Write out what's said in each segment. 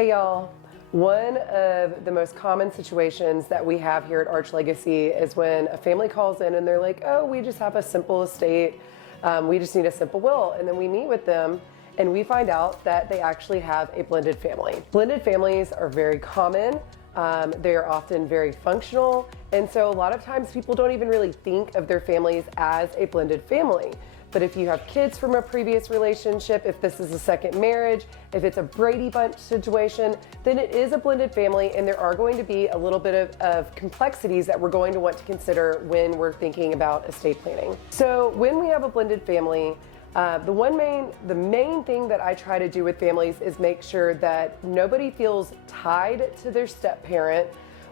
Hey y'all, one of the most common situations that we have here at Arch Legacy is when a family calls in and they're like, oh, we just have a simple estate, we just need a simple will. And then we meet with them and we find out that they actually have a blended family. Blended families are very common. They are often very functional. And so a lot of times people don't even really think of their families as a blended family. But if you have kids from a previous relationship, if this is a second marriage, if it's a Brady Bunch situation, then it is a blended family, and there are going to be a little bit of complexities that we're going to want to consider when we're thinking about estate planning. So when we have a blended family, the main thing that I try to do with families is make sure that nobody feels tied to their step parent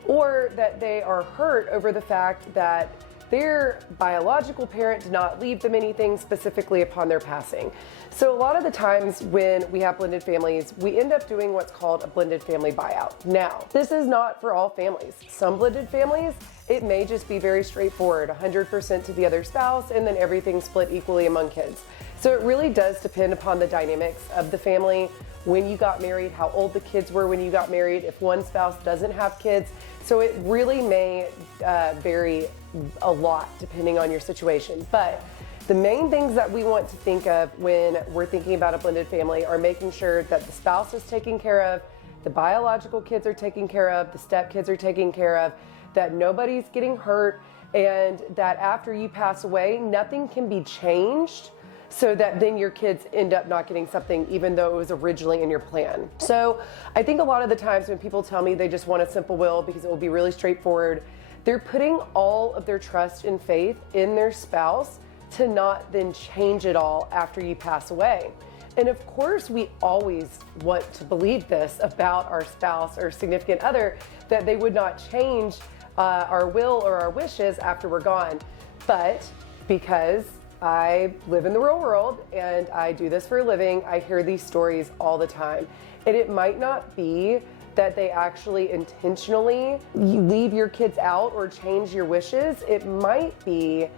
or that they are hurt over the fact that their biological parent did not leave them anything specifically upon their passing. So a lot of the times when we have blended families, we end up doing what's called a blended family buyout. Now, this is not for all families. Some blended families, it may just be very straightforward, 100% to the other spouse, and then everything split equally among kids. So it really does depend upon the dynamics of the family, when you got married, how old the kids were when you got married, if one spouse doesn't have kids. So it really may vary a lot depending on your situation. But the main things that we want to think of when we're thinking about a blended family are making sure that the spouse is taken care of, the biological kids are taken care of, the step kids are taken care of, that nobody's getting hurt, and that after you pass away, nothing can be changed so that then your kids end up not getting something even though it was originally in your plan. So I think a lot of the times when people tell me they just want a simple will because it will be really straightforward, they're putting all of their trust and faith in their spouse to not then change it all after you pass away. And of course, we always want to believe this about our spouse or significant other, that they would not change our will or our wishes after we're gone. But because I live in the real world and I do this for a living, I hear these stories all the time. And it might not be that they actually intentionally leave your kids out or change your wishes. It might be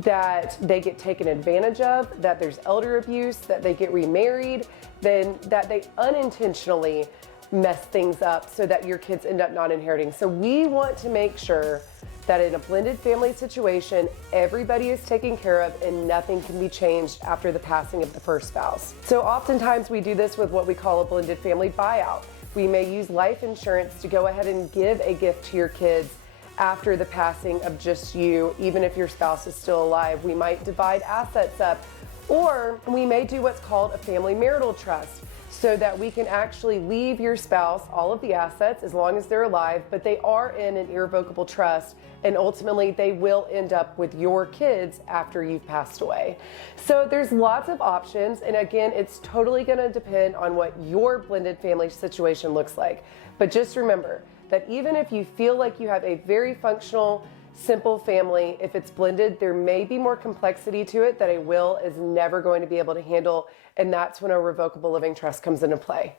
that they get taken advantage of, that there's elder abuse, that they get remarried, then that they unintentionally mess things up so that your kids end up not inheriting. So we want to make sure that in a blended family situation, everybody is taken care of and nothing can be changed after the passing of the first spouse. So oftentimes we do this with what we call a blended family buyout. We may use life insurance to go ahead and give a gift to your kids after the passing of just you, even if your spouse is still alive. We might divide assets up, or we may do what's called a family marital trust, so that we can actually leave your spouse all of the assets as long as they're alive, but they are in an irrevocable trust, and ultimately they will end up with your kids after you've passed away. So there's lots of options, and again, it's totally gonna depend on what your blended family situation looks like. But just remember that even if you feel like you have a very functional, simple family, if it's blended, there may be more complexity to it that a will is never going to be able to handle, and that's when a revocable living trust comes into play.